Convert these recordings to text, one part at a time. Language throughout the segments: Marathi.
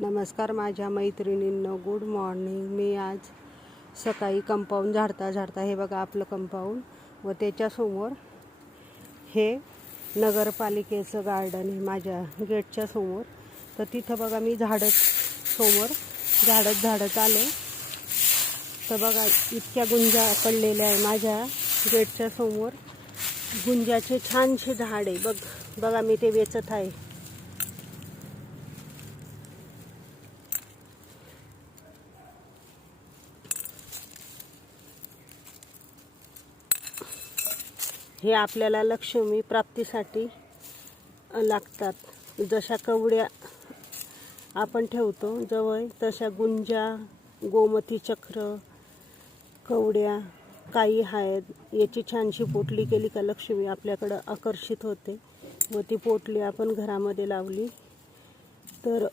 नमस्कार माझ्या मैत्रिणींनो. गुड मॉर्निंग मी आज सकाळी कंपाऊंड झाडता झाडता हे बघा आपलं कंपाऊंड व त्याच्यासमोर हे नगरपालिकेचं गार्डन आहे माझ्या गेटच्या समोर. तर तिथं बघा मी झाडत समोर झाडत झाडत आले तर बघा इतक्या गुंजा पडलेल्या आहे माझ्या गेटच्या समोर. गुंजाचे छानसे झाड आहे. बघ बघा मी ते वेचत आहे. हे आपल्याला लक्ष्मी प्राप्तीसाठी लागतात. जशा कवड्या आपण ठेवतो जवळ तशा गुंजा गोमती चक्र कवड्या काही आहेत. याची छानशी पोटली केली का लक्ष्मी आपल्याकडं आकर्षित होते. व ती पोटली आपण घरामध्ये लावली तर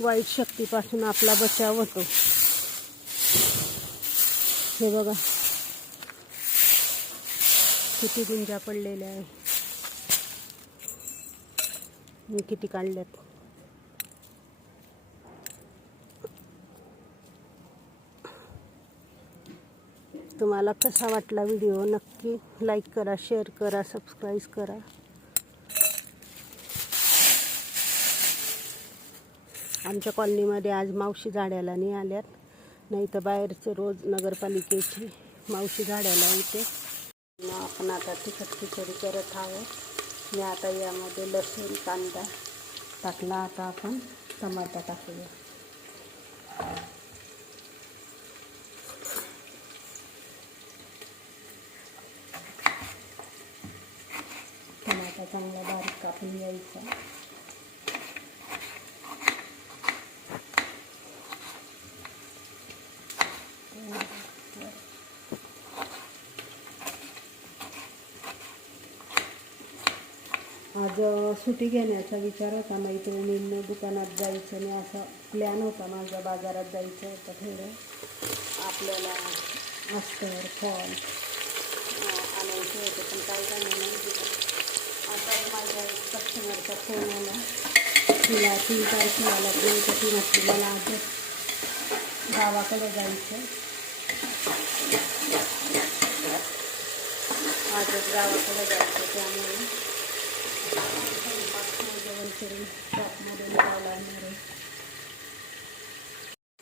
वाईट शक्तीपासून आपला बचाव होतो. हे बघा. किती गुंजा पडलेल्या आहे मी किती काढल्यात. तुम्हाला कसा वाटला व्हिडिओ नक्की लाईक करा शेअर करा सबस्क्राईब करा. आमच्या कॉलनीमध्ये आज मावशी झाड्याला नाही आल्यात नाही तर बाहेरचे रोज नगरपालिकेची मावशी झाड्याला येते. मग आपण आता तिखट खिचडी करत आहोत. मी आता यामध्ये लसूण कांदा टाकला. आता आपण टमाटा टाकूया. टमाटा चांगला बारीक कापून घ्यायचा. आज सुट्टी घेण्याचा विचार होता मैत्रिणींना दुकानात जायचं आणि असा प्लॅन होता माझा बाजारात जायचं होतं थोडं. आपल्याला अस्तर फॉल आणायचे होते, पण काय कस्टमरचा फ़ोन आला. तीन तारखेला नाही तर ती जेवण करून टॉपमधून जायला लागणार आहे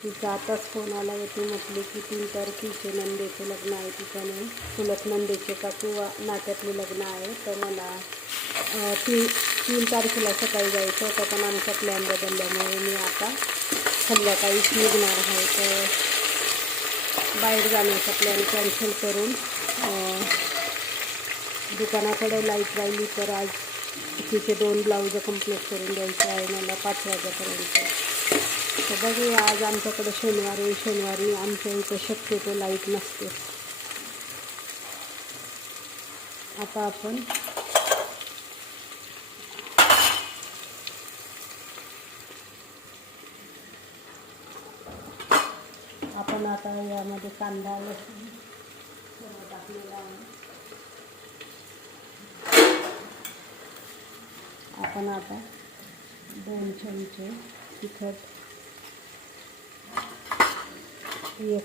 तिचा आताच फोन आला व म्हटली की तीन तारखेचे नंदेचे लग्न आहे तिच्याने चुलत नंदेचे का? किंवा नात्यातले लग्न आहे. तर मला ती तीन तारखेला सकाळी जायचं होतं पण आमचा प्लॅन बदलल्यामुळे मी आता संध्याकाळीच निघणार आहे. तर बाहेर जाण्याचा प्लॅन कॅन्सल करून दुकानाकडे लाइट राहिली तर आज तिचे दोन ब्लाऊज कंप्लीट करून द्यायचे आहे मला पाच वाजेपर्यंत. तर बघूया आज आमच्याकडे शनिवारी शनिवारी आमच्या इथं शक्यतो लाइट नसते. आता आपण आपण आता यामध्ये कांदा लसूण टाकलेला आहे. आपण आता दोन चमचे तिखट एक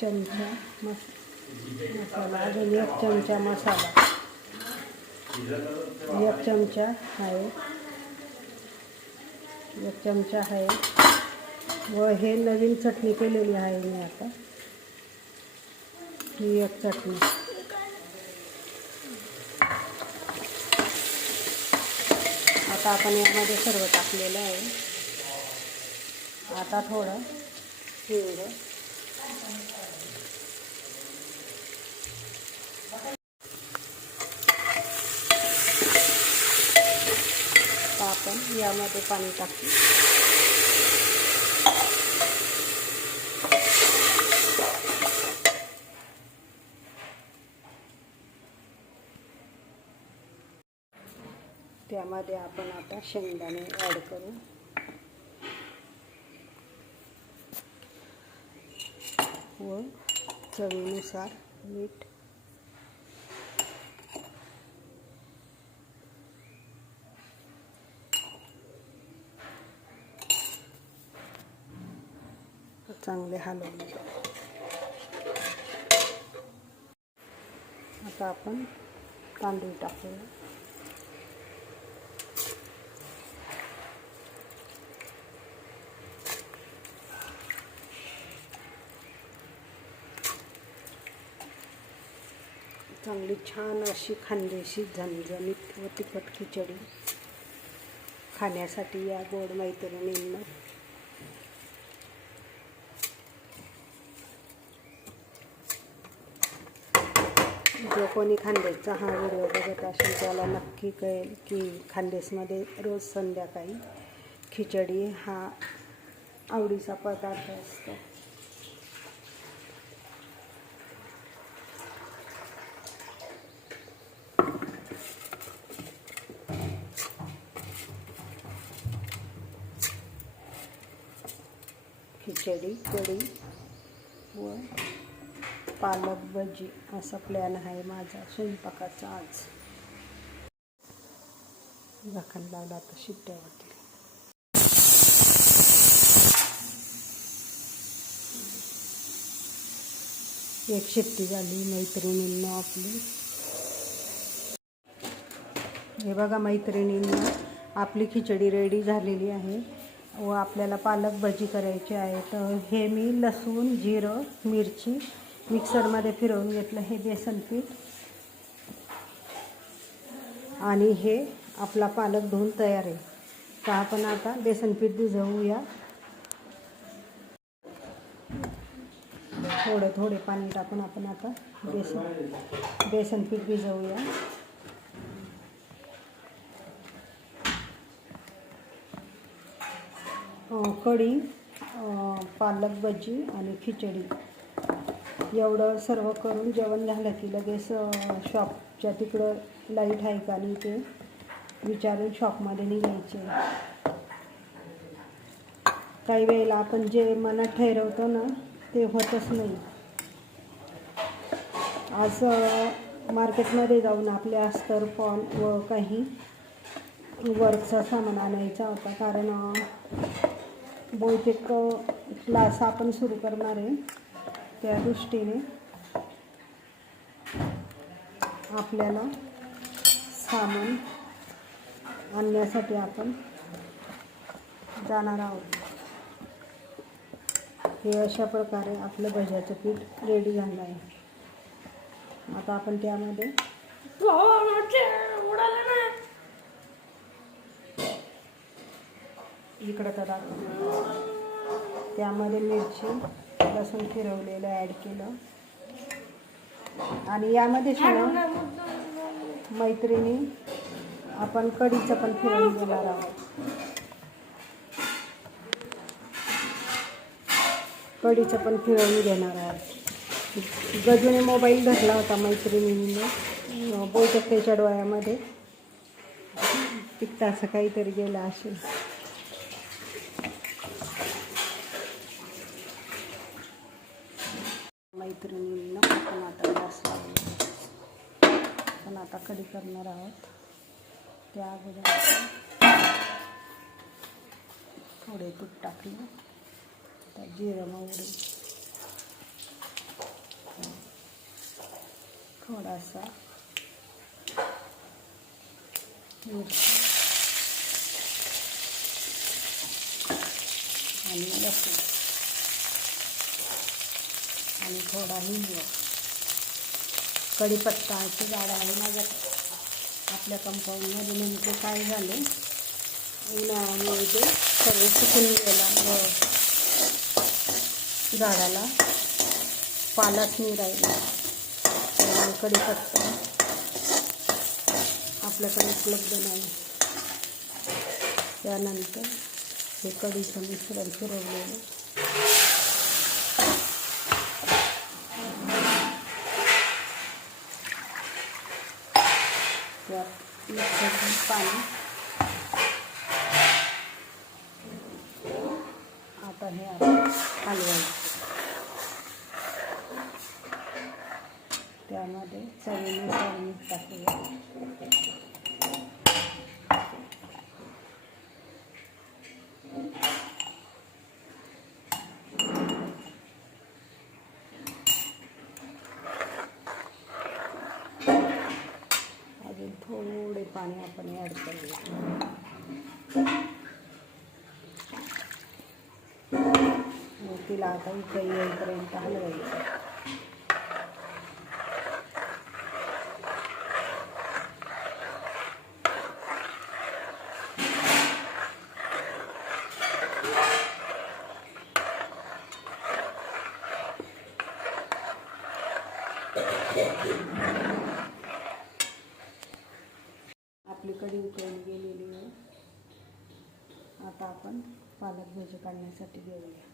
चमचा मस, मसाला। अजून एक चमचा मसाला। एक चमचा आहे एक चमचा आहे व हे नवीन चटणी केलेली आहे मी आता ही एक चटणी आता आपण यामध्ये सर्व टाकलेलं आहे. आता थोडं हिंग. आपण यामध्ये पाणी टाकू. त्यामध्ये आपण आता शेंगदाणे ॲड करू. व चवीनुसार मीठ. चांगले हलवले आता आपण तांदूळ टाकूया. चांगली छान अशी खानदेशी झणझणीत व तिखट खिचडी खाण्यासाठी या गोड मैत्रिणींना. जो कोणी खानदेशचा हा व्हिडिओ बघत असेल त्याला नक्की कळेल की खानदेशमध्ये रोज संध्याकाळी खिचडी हा आवडीचा पदार्थ असतो. खिचडी कढी व पालक भजी असा प्लॅन आहे माझा स्वयंपाकाचा आज. झाकण लावला आता शिट्ट्यावरती एक शिट्टी झाली मैत्रिणींना आपली. हे बघा मैत्रिणींना आपली खिचडी रेडी झालेली आहे. व आपल्याला पालक भजी करायची आहे तर हे मी लसूण जिरं मिरची मिक्सरमध्ये फिरवून घेतलं. हे बेसन पीठ. आणि हे आपला पालक धुवून तयार आहे. तर आपण आता बेसन पीठ भिजवूया. थोडे थोडे पाणी टाकून आपण आता बेसन बेसन पीठ भिजवूया. उकडी कढी पालक भजी आणि खिचडी. एवढं सर्व करून जेवण झालं की लगेच शॉपच्या तिकडं लाइट आहे का नाही ते विचारून शॉपमध्ये निघायचे. काही वेळेला आपण जे मनात ठरवतो ना ते होतच नाही. आज मार्केटमध्ये जाऊन आपले अस्तर फॉल व काही वर्कचा सामान आणायचा होता. कारण बहुतेक क्लास आपण सुरू करणार आहे. त्या दृष्टीने आपल्याला सामान आणण्यासाठी आपण जाणार आहोत. हे अशा प्रकारे आपलं भज्याचं पीठ रेडी झालं आहे. आता आपण त्यामध्ये इकडं करा त्यामध्ये मिरची लसूण फिरवलेलं ॲड केलं. आणि यामध्ये सुद्धा मैत्रिणी आपण कढीचं पण फिरवून घेणार आहोत. कढीचं पण फिरवून घेणार आहोत. गजूने मोबाईल धरला होता मैत्रिणींनी. अं, त्याच्या डोळ्यामध्ये. पित्त असं काहीतरी गेलं असेल. मैत्रिणींना आपण आता गॅस लावला आपण आता कडी करणार आहोत? त्या अगोदर थोडे तूप टाकलं. त्या जिरं मोहरी. थोडासा मिरची. आणि लसूण. आणि थोडा हिंग कढीपत्ताची झाड आहे माझ्या आपल्या कंपाऊंडमध्ये म्हणजे नेमके काय झाले? उन्हाळ्यामुळे ते सर्व सुकून गेला व झाडाला पालाच नाही राहिला आणि कढीपत्ता आपल्याकडे उपलब्ध नाही. त्यानंतर हे कढीचं मिश्रण फिरवलेलं. त्यात मिक्सरचं पाणी. आता हे आपण हलवायचं त्यामध्ये चवीनुसार मीठ टाकूया थोडे पाणी आपण ॲड करूया. तिला आता उकळी येईपर्यंत हलवायचं. भाजी उकळून गेलेली आहे. आता आपण पालक भजी काढण्यासाठी घेऊया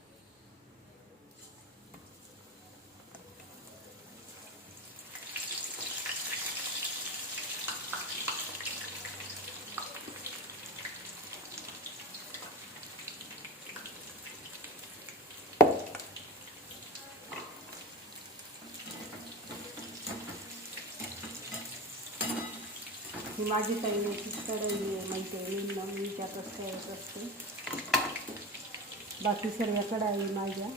ही माझी तळण्याची कढई आहे मैत्रिणींना मी त्यातच तळत असते बाकी सर्व कढाई माझ्या.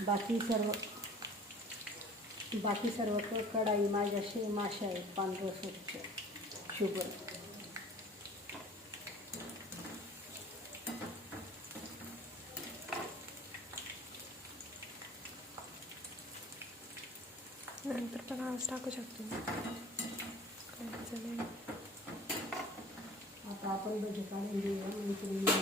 बाकी सर्व बाकी सर्व क- कढाई माझ्या शे माशा आहेत पांढरं स्वच्छ शुगर. नंतर पण आवाज टाकू शकतो. आता आपण भजी काढून घेऊया मैत्रिणींना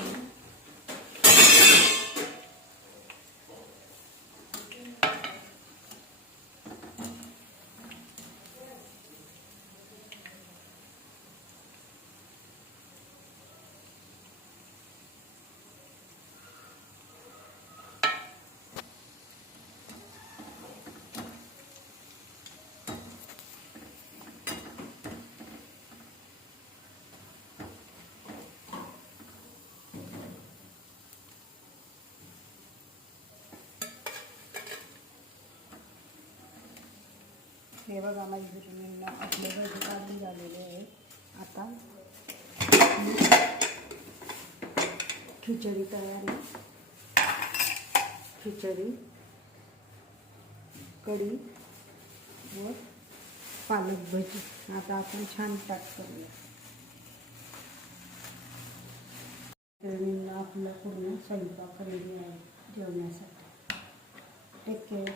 हे बघा मैत्रिणींना आपले भजी काढून झालेले आहे आता खिचडी तयार आहे. खिचडी कढी व पालक भजी. आता आपण छान पॅक करूया. आपला पूर्ण स्वयंपाक रेडी आहे जेवण्यासाठी टेक केअर